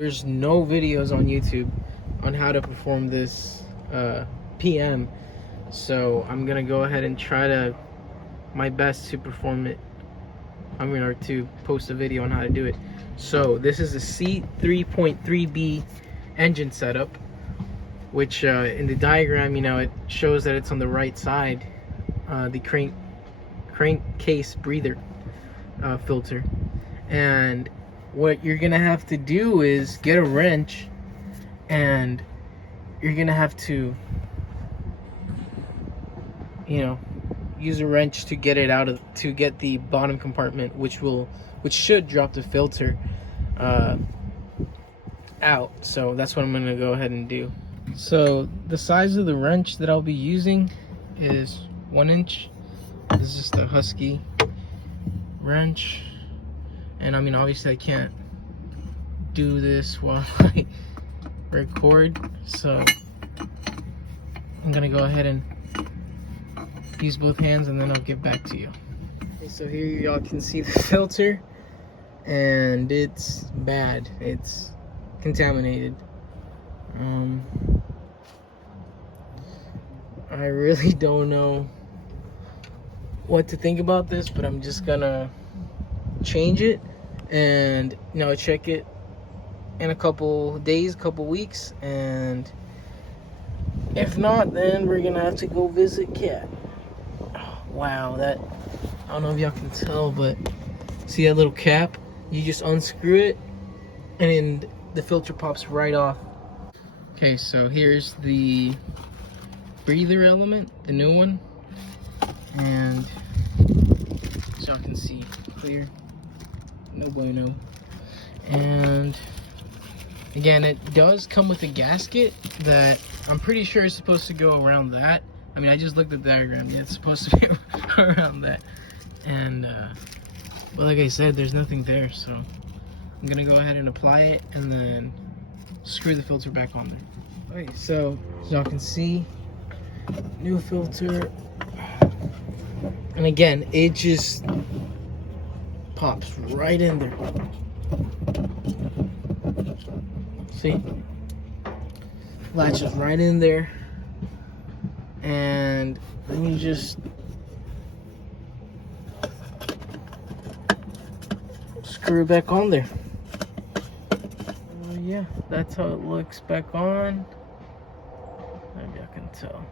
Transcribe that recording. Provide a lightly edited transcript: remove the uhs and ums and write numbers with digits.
There's no videos on YouTube on how to perform this PM, so I'm gonna go ahead and try my best to perform it. Or to post a video on how to do it. So this is a C3.3B engine setup, which in the diagram, it shows that it's on the right side, the crankcase breather filter. And what you're gonna have to do is get a wrench, and you're gonna have to use a wrench to get it to get the bottom compartment, which should drop the filter out. So that's what I'm gonna go ahead and do. So the size of the wrench that I'll be using is 1 inch. This is just a Husky wrench, and obviously I can't do this while I record, so I'm gonna go ahead and use both hands, and then I'll get back to you. Okay, so here y'all can see the filter, and it's bad. It's contaminated. I really don't know what to think about this, but I'm just gonna change it and check it in a couple days, couple weeks, and if not, then we're gonna have to go visit Cat. Wow, I don't know if y'all can tell, but see that little cap? You just unscrew it and the filter pops right off. Okay, so here's the breather element, the new one, and as y'all can see, clear, no bueno. And again, it does come with a gasket that I'm pretty sure is supposed to go around that. I just looked at the diagram. Yeah, it's supposed to be around that. And but like I said, there's nothing there, so I'm gonna go ahead and apply it and then screw the filter back on there. Okay, so as y'all can see, new filter, and again, it just pops right in there. See, latches right in there, and then you just screw it back on there. Yeah, that's how it looks back on. Maybe I can tell.